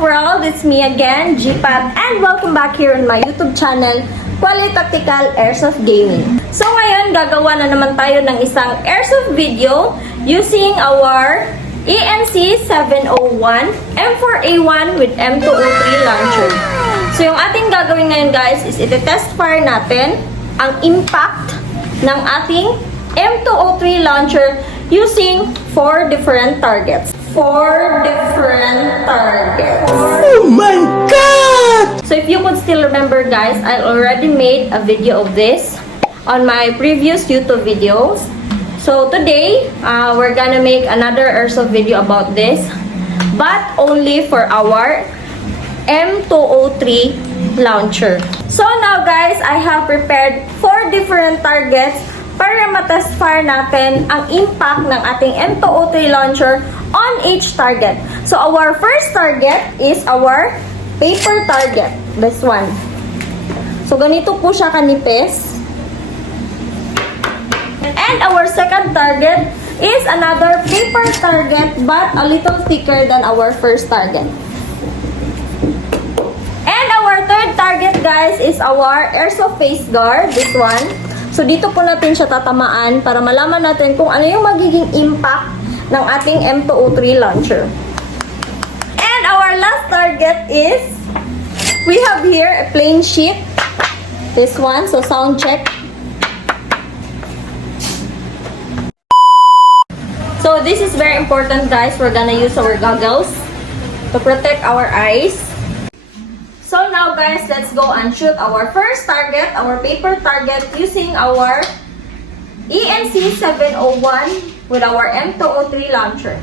world? It's me again, Gpat, and welcome back here on my YouTube channel, Quality Tactical Airsoft Gaming. So ngayon, gagawa na naman tayo ng isang airsoft video using our ENC 701 M4A1 with M203 launcher. So yung ating gagawin ngayon guys is iti-test fire natin ang impact ng ating M203 launcher using 4 different targets. 4 different targets. Oh my God! So if you could still remember guys, I already made a video of this on my previous YouTube videos. So today, we're gonna make another airsoft video about this, but only for our M203 launcher. So now guys, I have prepared 4 different targets para matest fire natin ang impact ng ating M203 launcher on each target. So our first target is our paper target. This one. So ganito po siya kanipis. And our second target is another paper target but a little thicker than our first target. And our third target guys is our airsoft face guard. This one. So dito po natin siya tatamaan para malaman natin kung ano yung magiging impact ng ating M203 launcher. And our last target is, we have here a plain sheet. This one, so sound check. So this is very important guys. We're gonna use our goggles to protect our eyes. So now guys, let's go and shoot our first target, our paper target, using our ENC 701 with our M203 launcher.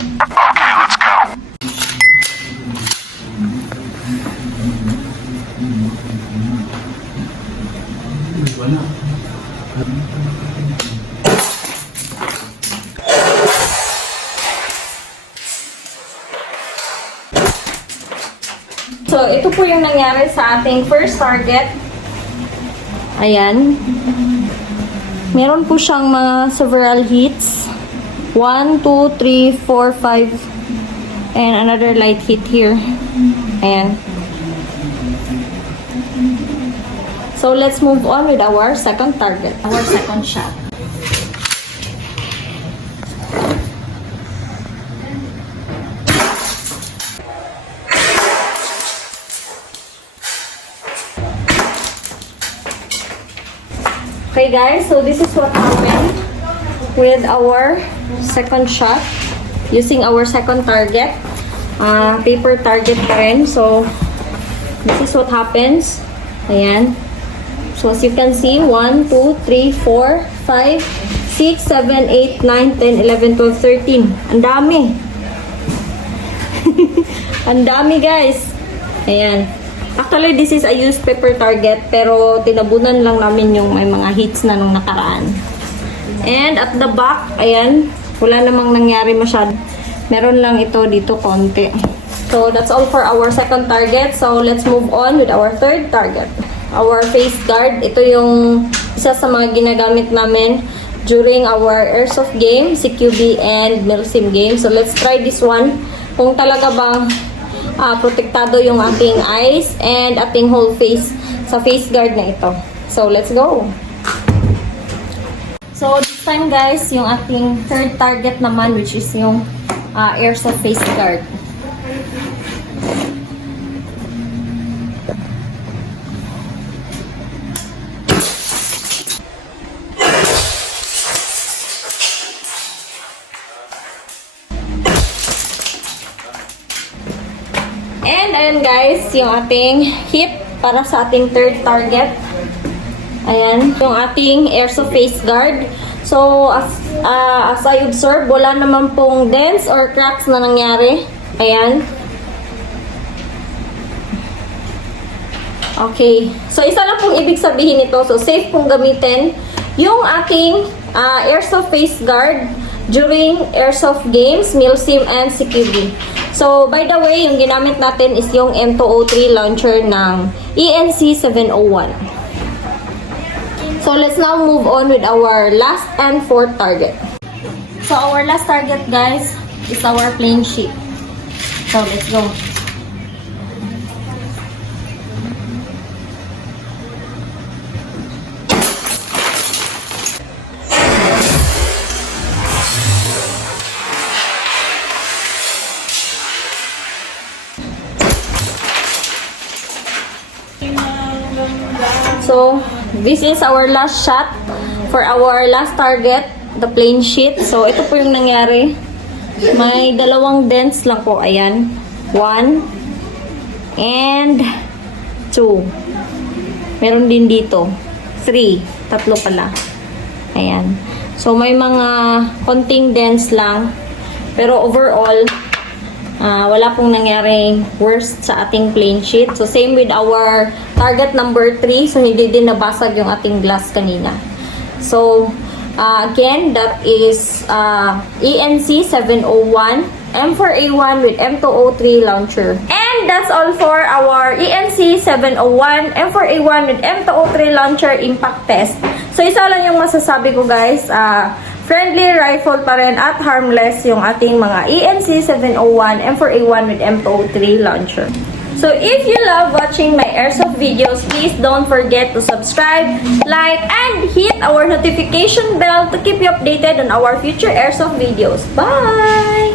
So, ito po yung nangyari sa ating first target. Ayan. Meron po siyang mga several hits. 1, 2, 3, 4, 5. And another light hit here. Ayan. So, let's move on with our second target. Our second shot. Okay guys, so this is what happened with our second shot using our second target, paper target pa rin. So this is what happens. Ayan. So as you can see, 1, 2, 3, 4, 5, 6, 7, 8, 9, 10, 11, 12, 13. Ang dami. Ang dami guys. Ayan. Actually, this is a used paper target, pero tinabunan lang namin yung may mga hits na nung nakaraan. And at the back, ayan, wala namang nangyari masyad. Meron lang ito dito konti. So, that's all for our second target. So, let's move on with our third target. Our face guard. Ito yung isa sa mga ginagamit namin during our airsoft game, CQB and Milsim game. So, let's try this one. Kung talaga bang protektado yung ating eyes and ating whole face sa face guard na ito. So, let's go! So, this time guys, yung ating third target naman, which is yung airsoft face guard. And ayan guys, yung ating hit para sa ating third target. Ayan, yung ating airsoft face guard. So, as I observe, wala naman pong dents or cracks na nangyari. Ayan. Okay. So, isa lang pong ibig sabihin nito. So, safe pong gamitin yung ating airsoft face guard during airsoft games, Milsim, and CQB. So, by the way, yung ginamit natin is yung M203 launcher ng ENC 701. So, let's now move on with our last and fourth target. So, our last target, guys, is our plain sheet. So, let's go. So, this is our last shot for our last target, the plain sheet. So, ito po yung nangyari. May dalawang dents lang po. Ayan. 1 and 2. Meron din dito. 3. Tatlo pala. Ayan. So, may mga konting dents lang. Pero overall, wala pong nangyaring worst sa ating plain sheet. So, same with our target number 3. So, hindi din nabasag yung ating glass kanina. So, again, that is ENC 701 M4A1 with M203 launcher. And that's all for our ENC 701 M4A1 with M203 launcher impact test. So, isa lang yung masasabi ko, guys. Friendly rifle pa rin at harmless yung ating mga ENC 701 M4A1 with M203 launcher. So, if you love watching my airsoft videos, please don't forget to subscribe, like, and hit our notification bell to keep you updated on our future airsoft videos. Bye!